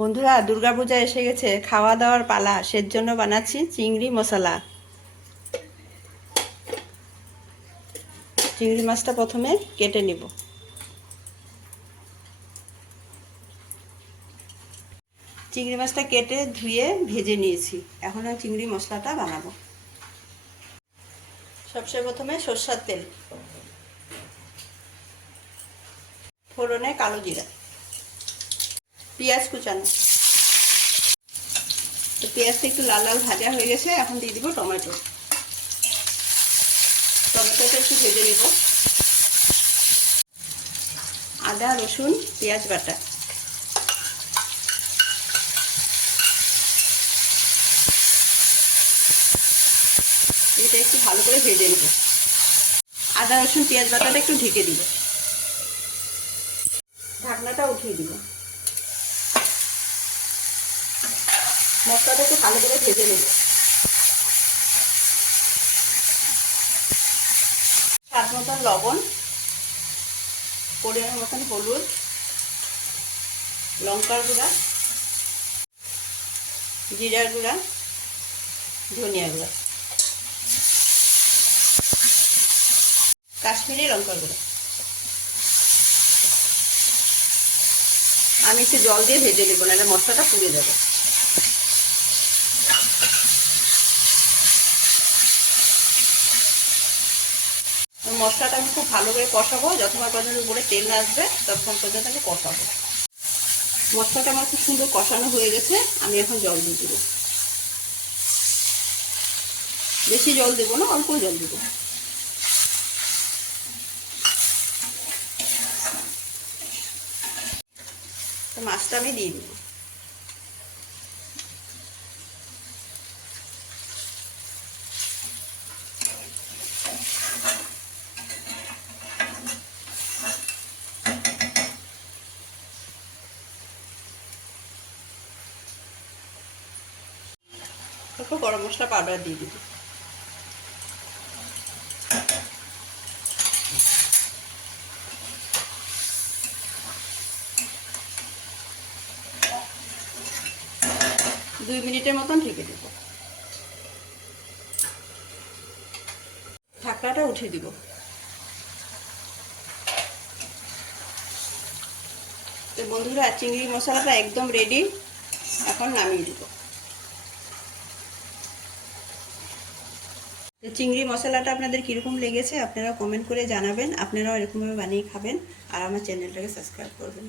বন্ধুরা, দুর্গাপূজা এসে গেছে, খাওয়া দাওয়ার পালা। সেজন্য বানাচ্ছি চিংড়ি মশলা। চিংড়ি মাছটা প্রথমে কেটে নিব। চিংড়ি মাছটা কেটে ধুয়ে ভেজে নিয়েছি। এখন আমি চিংড়ি মশলাটা বানাবো। সবচেয়ে প্রথমে সরষের তেল, ফোড়নে কালো জিরা, পেঁয়াজ কুচানো। তো পেঁয়াজটা একটু লাল লাল ভাজা হয়ে গেছে, এখন দিয়ে দিব টমেটো। টমেটোটা একটু ভেজে নিব। আদা রসুন পেঁয়াজ বাটা, এটা একটু ভালো করে ভেজে নেব। আদা রসুন পেঁয়াজ বাটাটা একটু ঢেকে দিব। ঢাকনাটা উঠিয়ে দিব। মশলাটা একটু ভালো করে ভেজে নেব। স্বাদ মতন লবণ, পরিমাণ মতন হলুদ, লঙ্কার গুঁড়া, জিরার গুঁড়া, ধনিয়া গুঁড়া, কাশ্মীরি লঙ্কার গুঁড়া। আমি একটু জল দিয়ে ভেজে নেব, নাহলে মশলাটা পুড়ে যাবে। মশলাটা আমি খুব ভালো করে কষাবো, যতক্ষণ পর্যন্ত উপরে তেল না আসবে ততক্ষণ পর্যন্ত আমি কষাবো। মশলাটা আমার খুব সুন্দর কষানো হয়ে গেছে, আমি এখন জল দিয়ে দেবো। বেশি জল দেবো না, অল্প জল দেবো। মাছটা আমি দিয়ে দেবো। একটু গরম মশলা পাউডার দিয়ে দিব। দুই মিনিটের মতন ঢেকে দেব। ঢাকনাটা উঠিয়ে দিব। তো বন্ধুরা, চিংড়ি মশলাটা একদম রেডি, এখন নামিয়ে দিব। তো চিংড়ি মশলাটা আপনাদের কীরকম লেগেছে আপনারা কমেন্ট করে জানাবেন। আপনারাও এরকমভাবে বানিয়ে খাবেন আর আমার চ্যানেলটাকে সাবস্ক্রাইব করবেন।